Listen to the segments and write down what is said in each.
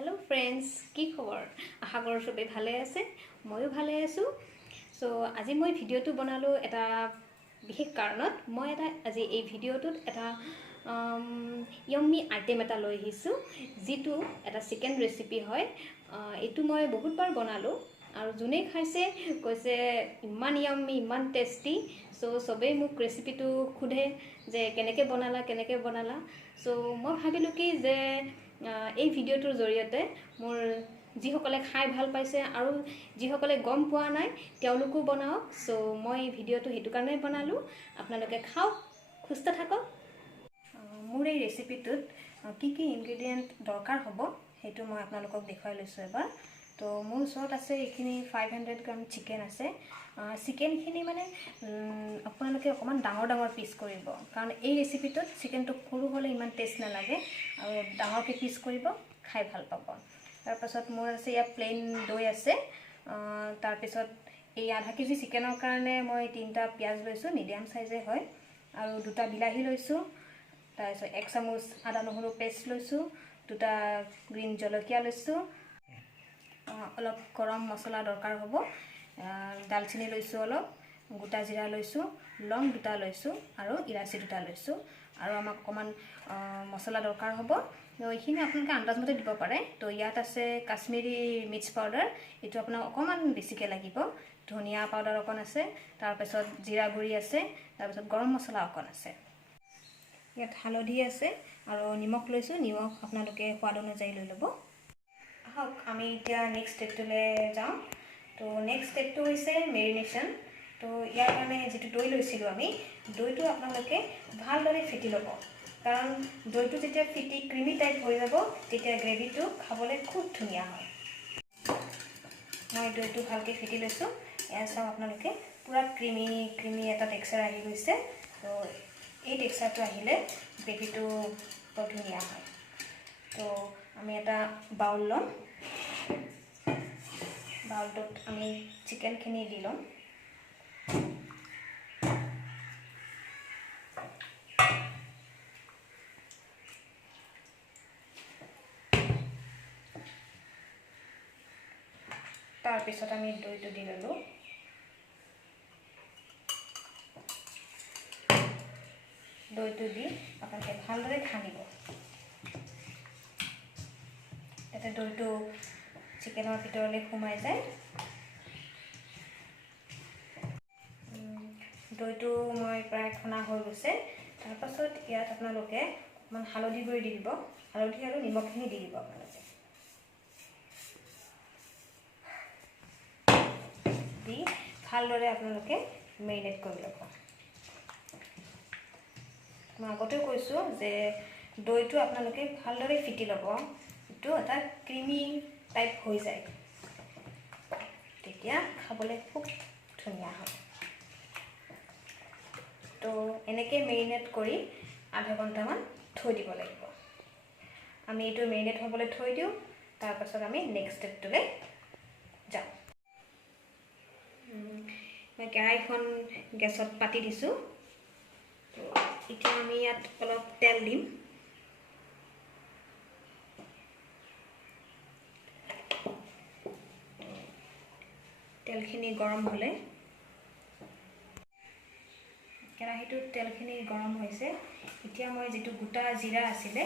Hello friends, কি খবৰ? আশা কৰোঁ সবে ভালে আছে, ময়ো ভালে আছো। সো আজি মই ভিডিওটো বনালো এটা বিশেষ কাৰণত। মই আজি এই ভিডিওটোত এটা য়ম্মি আইটেম এটা লৈ আহিছো, যেটো এটা চিকেন ৰেচিপি হয়। এটো মই বহুতবাৰ বনালো আৰু যোনে খাইছে কৈছে ইমান য়ম্মি, ইমান টেষ্টি। সো সবে মোক ৰেচিপিটো খুদে যে কেনেকৈ বনালা। সো মই ভাবিলো কি যে এই ভিডিওটোৰ জৰিয়তে মোৰ যিসকলে খাই ভাল পাইছে আৰু যিসকলে গম পোৱা নাই তেওঁলোকো বনাওক। সো মই ভিডিওটো হেতু কাৰণে বনালো, আপোনালোকে খাওক, সুস্থ থাকক। মোৰ এই ৰেচিপিটোত কি ইনগ্ৰেডিয়েন্ট দৰকাৰ হ'ব হেতু মই আপোনালোকক দেখাই লৈছো এবাৰ। তো মোৰ ওচৰত আছে এইখিনি 500 গ্ৰাম চিকেন আছে। চিকেনখিনি মানে আপোনালোকে অকমান ডাঙৰ পিস কৰিব, কাৰণ এই ৰেচিপিটোত চিকেনটো সৰু হ'লে ইমান টেষ্ট নালাগে আৰু ডাঙৰকৈ পিস কৰিব, খাই ভাল পাব। তাৰ পাছত মোৰ আছে ইয়া প্লেন দৈ আছে। তাৰ পিছত এই আধা কেজি চিকেনৰ কাৰণে মই 3টা পিয়াজ লৈছো, মিডিয়াম সাইজে হয়, আৰু 2টা বিলাহী লৈছো। তাৰ পিছত 1 চামুচ আদা নহৰু পেষ্ট লৈছো, 2টা গ্ৰীন জলকীয়া লৈছো, অলপ গৰম মছলা দৰকাৰ হ'ব, দালচিনি লৈছো, অলপ গোটা জিৰা লৈছো, লং 2টা লৈছো আৰু ইলাচি 2টা লৈছো। আৰু আমাক অকমান মছলা দৰকাৰ হ'ব, এইখিনি আপোনালোকে আন্দাজমতে দিব পাৰে। তো ইয়াত আছে কাশ্মীৰী মিৰ্চ পাউডাৰ, এটো আপোনাক অকমান বেছিকৈ লাগিব। ধনিয়া পাউডাৰ অকন আছে, তাৰ পিছত জিৰা গুৰি আছে, তাৰ পিছত গৰম মছলা অকন আছে। ইয়াত হালধি আছে আৰু নিমখ লৈছো, নিমখ আপোনালোকে সোৱাদ অনুযায়ী লৈ ল'ব। আহক আমি এতিয়া নেক্সট স্টেপটোলৈ যাওঁ। তো নেক্সট স্টেপটো হৈছে মেৰিনেশ্যন। তো ইয়াৰ কাৰণে যেটো দৈ লৈছিলোঁ আমি, দৈটো আপোনালোকে ভালদৰে ফেটি ল'ব, কাৰণ দৈটো যেতিয়া ফিটি ক্ৰিমি টাইপ হৈ যাব তেতিয়া গ্ৰেভিটো খাবলৈ খুব ধুনীয়া হয়। মই দৈটো ভালকৈ ফেটি লৈছোঁ। এয়া চাওক আপোনালোকে পুৰা ক্ৰিমি এটা টেক্সচাৰ আহি গৈছে। তো এই টেক্সচাৰটো আহিলে গ্ৰেভিটো বৰ ধুনীয়া হয়। তো আমি এটা বাউল ল'ম, বাউলটোত আমি চিকেনখিনি দি ল'ম। তাৰ পিছত আমি দৈটো দি ল'লো। দৈটো দি আপোনালোকে ভালদৰে খানিব, যাতে দৈটো চিকেনৰ ভিতৰলৈ সোমাই যায়। দৈটো মই প্ৰায় খনা হৈ গৈছে। তাৰ পাছত ইয়াত আপোনালোকে অকমান হালধি গুৰি দি দিব, হালধি আৰু নিমখখিনি দি দিব আপোনালোকে। দি ভালদৰে আপোনালোকে মেৰিনেট কৰি ল'ব। মই আগতেও কৈছোঁ যে দৈটো আপোনালোকে ভালদৰে ফিটি ল'ব, এইটো এটা ক্ৰিমি টাইপ হৈ যায়, তেতিয়া খাবলৈ খুব ধুনীয়া হয়। তো এনেকৈ মেৰিনেট কৰি আধা ঘণ্টামান থৈ দিব লাগিব। আমি এইটো মেৰিনেট হ'বলৈ থৈ দিওঁ, তাৰ পাছত আমি নেক্সট ষ্টেপটোলৈ যাওঁ। মই কেৰাহীখন গেছত পাতি দিছোঁ। এতিয়া আমি ইয়াত অলপ তেল দিম। তেলখিনি গৰম হ'লে, কেৰাহীটোত তেলখিনি গৰম হৈছে, এতিয়া মই যেটো গোটা জিৰা আছিলে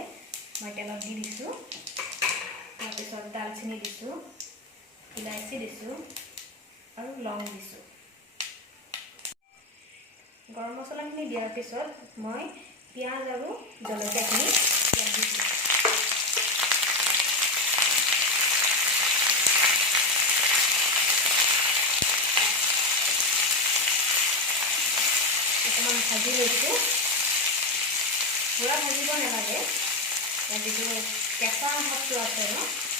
মই তেলত দি দিছোঁ। তাৰপিছত দালচিনি দিছোঁ, ইলাচি দিছোঁ আৰু লং দিছোঁ। গৰম মছলাখিনি দিয়াৰ পিছত মই পিঁয়াজ আৰু জলকীয়াখিনি ইয়াত দিছোঁ। অকণমান ভাজি লৈছোঁ, পুৰা ভাজিব নালাগে, যিটো কেঁচা ভাৱটো আছে ন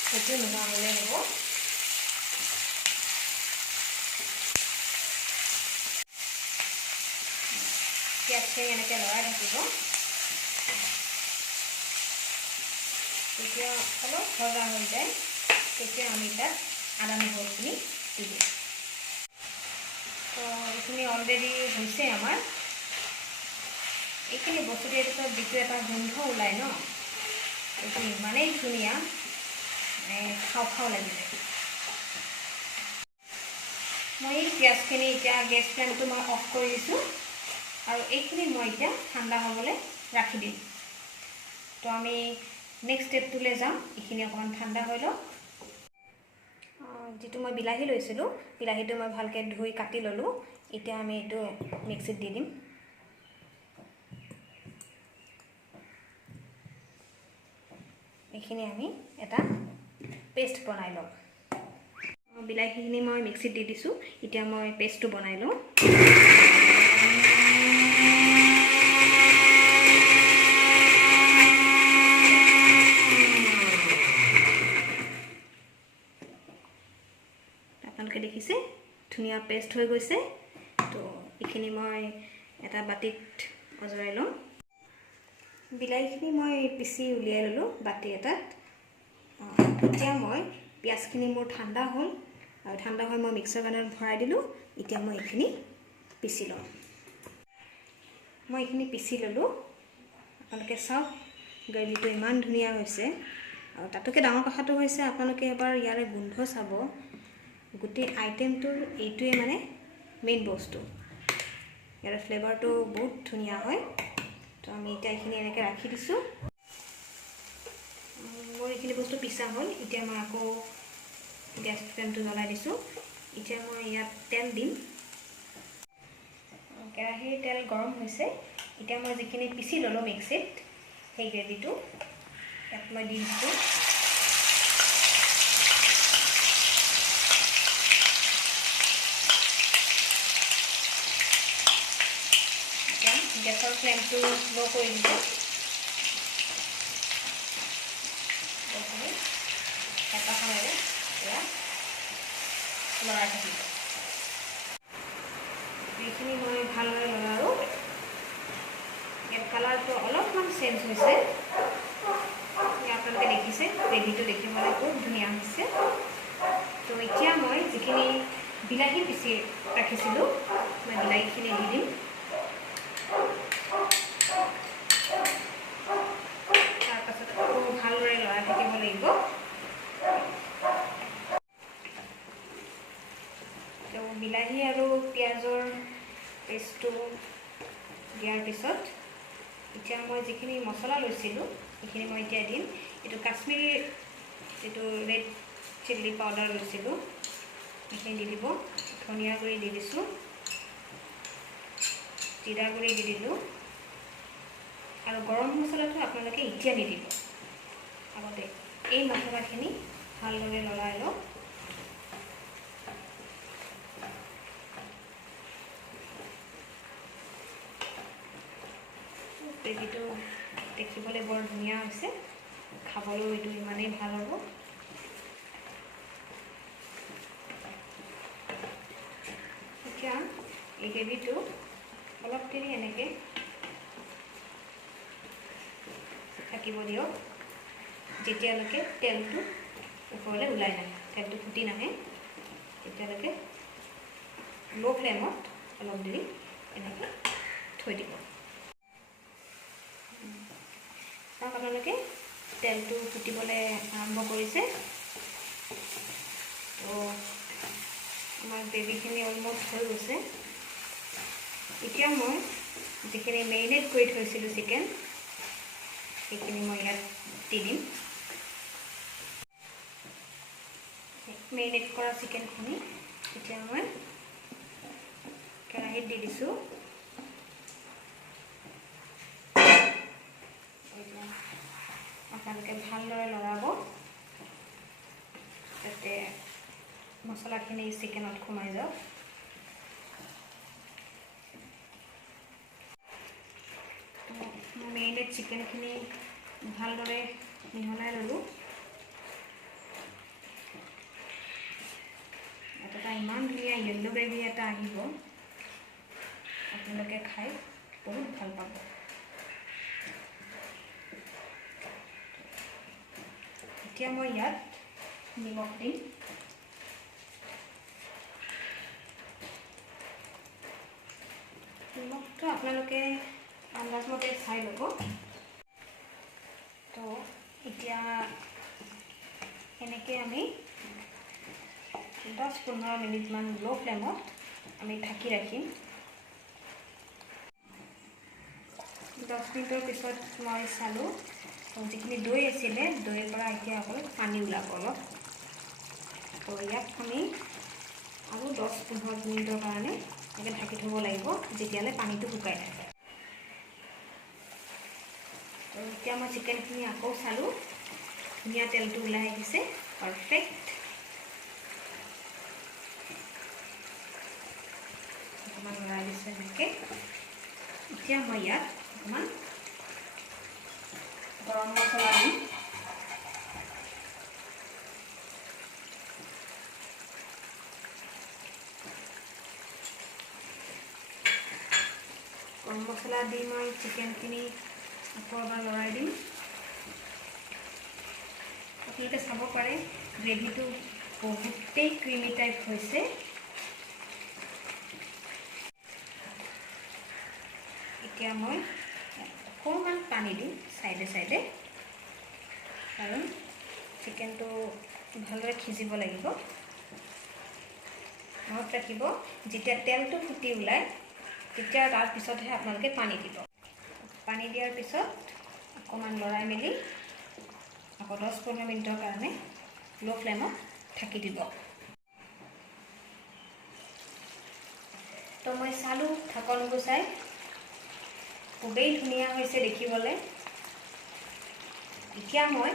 সেইটো নোহোৱা হ'লে হ'ব। পিঁয়াজখিনি এনেকৈ লৰাই থাকিব, তেতিয়া অলপ ভজা হৈ যায়, তেতিয়া আমি তাত আদা নহৰুখিনি দি দিম। তো এইখিনি অলৰেডি হৈছে আমাৰ। এইখিনি বস্তু দিয়াৰ পিছত যিটো এটা গোন্ধ ওলায় ন, এইটো ইমানেই ধুনীয়া খাওঁ খাওঁ লাগি থাকে। মই এই পিঁয়াজখিনি এতিয়া গেছ ফ্লেমটো মই অফ কৰি দিছোঁ আৰু এইখিনি মই এতিয়া ঠাণ্ডা হ'বলৈ ৰাখি দিম। তো আমি নেক্সট ষ্টেপটোলৈ যাম। এইখিনি অকণমান ঠাণ্ডা হৈ লওক। যিটো মই বিলাহী লৈছিলোঁ, বিলাহীটো মই ভালকৈ ধুই কাটি ল'লোঁ। এতিয়া আমি এইটো মিক্সিত দি দিম। এইখিনি আমি এটা পেষ্ট বনাই ল'ম। বিলাহীখিনি মই মিক্সিত দি দিছোঁ। এতিয়া মই পেষ্টটো বনাই লওঁ। আপোনালোকে দেখিছে ধুনীয়া পেষ্ট হৈ গৈছে। তো এইখিনি মই এটা বাতিত অজৰাই লওঁ। বিলাহীখিনি মই পিচি উলিয়াই ল'লোঁ বাতি এটাত। এতিয়া মই পিঁয়াজখিনি মোৰ ঠাণ্ডা হ'ল আৰু ঠাণ্ডা হৈ মই মিক্সাৰ গ্ৰাইণ্ডাৰত ভৰাই দিলোঁ। এতিয়া মই এইখিনি পিচি লওঁ। মই এইখিনি পিচি ল'লোঁ। আপোনালোকে চাওক গ্ৰেভিটো ইমান ধুনীয়া হৈছে। আৰু তাতোকৈ ডাঙৰ কথাটো হৈছে আপোনালোকে এবাৰ ইয়াৰে গোন্ধ চাব। গোটেই আইটেমটোৰ এইটোৱে মানে মেইন বস্তু। ইয়াৰ ফ্লেভাৰটো বহুত ধুনীয়া হয়। তো আমি এতিয়া এইখিনি এনেকৈ ৰাখি দিছোঁ। মোৰ এইখিনি বস্তু পিছা হ'ল। এতিয়া মই আকৌ গেছ ফ্লেমটো জ্বলাই দিছোঁ। এতিয়া মই ইয়াত তেল দিম। কেৰাহীৰ তেল গৰম হৈছে। এতিয়া মই যিখিনি পিচি ল'লোঁ মিক্সিত, সেই গ্ৰেভিটো ইয়াত মই দি দিছোঁ। এতিয়া গেছৰ ফ্লেমটো ল' কৰি দিব। হেতাখনেৰে এতিয়া লৰাই থাকিব। এইখিনি মই ভালদৰে লৰালোঁ। ইয়াত কালাৰটো অলপমান চেঞ্জ হৈছে। আপোনালোকে দেখিছে গ্ৰেভিটো দেখিবলৈ বহুত ধুনীয়া হৈছে। তো এতিয়া মই যিখিনি বিলাহী পিচি ৰাখিছিলোঁ, মই বিলাহীখিনি দি দিম। তাৰপাছত আকৌ ভালদৰে লৰাই থাকিব লাগিব। তো বিলাহী আৰু পিঁয়াজৰ পেষ্টটো দিয়াৰ পিছত এতিয়া মই যিখিনি মছলা লৈছিলোঁ সেইখিনি মই এতিয়া দিম। এইটো কাশ্মীৰী যিটো ৰেড চিলি পাউডাৰ লৈছিলোঁ সেইখিনি দি দিব। ধনিয়া গুড়ি দি দিছোঁ, জিৰা গুড়ি দি দিলোঁ আৰু গৰম মছলাটো আপোনালোকে এতিয়া নিদিব। আগতে এই মছলাখিনি ভালদৰে লৰাই লওক। গ্ৰেভিটো দেখিবলৈ বৰ ধুনীয়া হৈছে। খাবলৈও এইটো ইমানেই ভাল হ'ব। এতিয়া এই গ্ৰেভিটো অলপ দেৰি এনেকৈ থাকিব দিয়ক, যেতিয়ালৈকে তেলটো ওপৰলৈ ওলাই নাহে, তেলটো ফুটি নাহে, তেতিয়ালৈকে ল' ফ্লেমত অলপ দেৰি এনেকৈ থৈ দিব। চাওক আপোনালোকে তেলটো ফুটিবলৈ আৰম্ভ কৰিছে। তো আমাৰ গ্ৰেভিখিনি অলমষ্ট হৈ গৈছে। এতিয়া মই যিখিনি মেৰিনেট কৰি থৈছিলোঁ চিকেন, সেইখিনি মই ইয়াত দি দিম। মেৰিনেট কৰা চিকেনখিনি এতিয়া মই কেৰাহীত দি দিছোঁ। আপোনালোকে ভালদৰে লৰাব যাতে মছলাখিনি চিকেনত সোমাই যাওক। মেৰিনেট চিকেনখিনি ভালদৰে মিহলাই ল'লোঁ। এটা ইমান ধুনীয়া য়েল্লো গ্ৰেভি এটা আহিব, আপোনালোকে খাই বহুত ভাল পাব। এতিয়া মই ইয়াত নিমখ দিম। নিমখটো আপোনালোকে আন্দাজমতে চাই ল'ব। তো এতিয়া এনেকৈ আমি 10-15 মিনিটমান ল' ফ্লেমত আমি ঢাকি ৰাখিম 10 মিনিটৰ পিছত মই চালোঁ যিখিনি দৈ আছিলে দৈৰ পৰা এতিয়া অকল পানী ওলাব অলপ তো ইয়াত আমি আৰু 10-15 মিনিটৰ কাৰণে এনেকৈ ঢাকি থ'ব লাগিব যেতিয়ালৈ পানীটো শুকাই থাকে তো এতিয়া মই চিকেনখিনি আকৌ চালোঁ ধুনীয়া তেলটো ওলাই আহিছে পাৰফেক্ট অকণমান লৰাই দিছোঁ এনেকৈ এতিয়া মই ইয়াত অকণমান গৰম মছলা দিম গৰম মছলা দি মই চিকেনখিনি আকৌ এবাৰ লৰাই দিম আপোনালোকে চাব পাৰে গ্ৰেভিটো বহুতেই ক্ৰিমি টাইপ হৈছে এতিয়া মই অকণমান পানী দিম চাইডে চাইডে কাৰণ চিকেনটো ভালদৰে সিজিব লাগিব মনত ৰাখিব যেতিয়া তেলটো ফুটি ওলায় তেতিয়া তাৰ পিছতহে আপোনালোকে পানী দিব পানী দিয়াৰ পিছত অকণমান লৰাই মেলি আকৌ 10-15 মিনিটৰ কাৰণে ল' ফ্লেমত ঢাকি দিব তো মই চালোঁ ঢাকন গুচাই খুবেই ধুনীয়া হৈছে দেখিবলৈ এতিয়া মই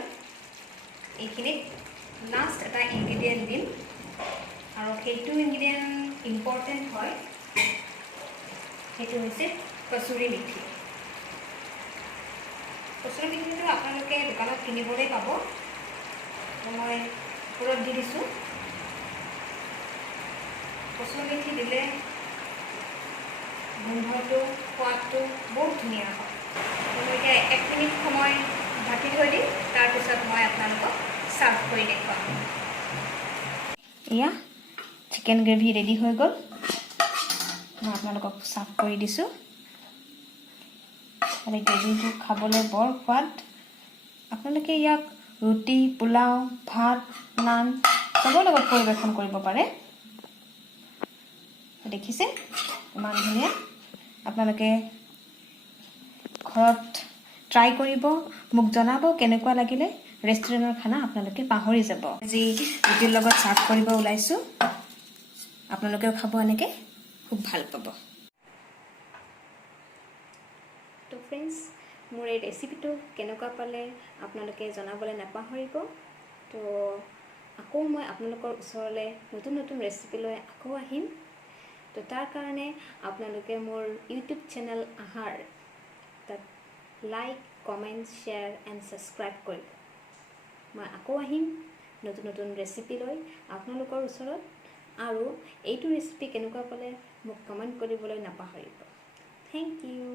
এইখিনিত লাষ্ট এটা ইনগ্ৰিডিয়েণ্ট দিম আৰু সেইটো ইনগ্ৰিডিয়েণ্ট ইম্পৰ্টেণ্ট হয় সেইটো হৈছে কচুৰি মেথি কচুৰি মেথিটো আপোনালোকে দোকানত কিনিবলৈ পাব মই ওপৰত দি দিছোঁ কচুৰি মেথি দিলে গোন্ধটো সোৱাদটো বহুত ধুনীয়া হয় মই এতিয়া 1 মিনিট সময় ঢাকি থৈ দিম তাৰপিছত মই আপোনালোকক সাৰ্ভ কৰি দেখুৱাম এয়া চিকেন গ্ৰেভি ৰেডি হৈ গ'ল মই আপোনালোকক সাৰ্ভ কৰি দিছোঁ আৰু গ্ৰেভিটো খাবলৈ বৰ সোৱাদ আপোনালোকে ইয়াক ৰুটি পোলাও ভাত নান চবৰ লগত পৰিৱেশন কৰিব পাৰে দেখিছে ইমান ধুনীয়া আপোনালোকে ঘৰত ট্ৰাই কৰিব মোক জনাব কেনেকুৱা লাগিলে ৰেষ্টুৰেণ্টৰ খানা আপোনালোকে পাহৰি যাব আজি ৰুটিৰ লগত সাৰ্ভ কৰিব ওলাইছোঁ আপোনালোকেও খাব এনেকৈ খুব ভাল পাব তো ফ্ৰেণ্ডছ মোৰ এই ৰেচিপিটো কেনেকুৱা পালে আপোনালোকে জনাবলৈ নাপাহৰিব তো আকৌ মই আপোনালোকৰ ওচৰলৈ নতুন নতুন ৰেচিপি লৈ আকৌ আহিম তো তাৰ কাৰণে আপোনালোকে মোৰ ইউটিউব চেনেল আহাৰ তাত like comment share and subscribe কৰিব মই আকৌ আহিম নতুন নতুন ৰেচিপি লৈ আপোনালোকৰ ওচৰত আৰু এইটো ৰেচিপি কেনেকুৱা পালে মোক কমেণ্ট কৰিবলৈ নাপাহৰিব থেংক ইউ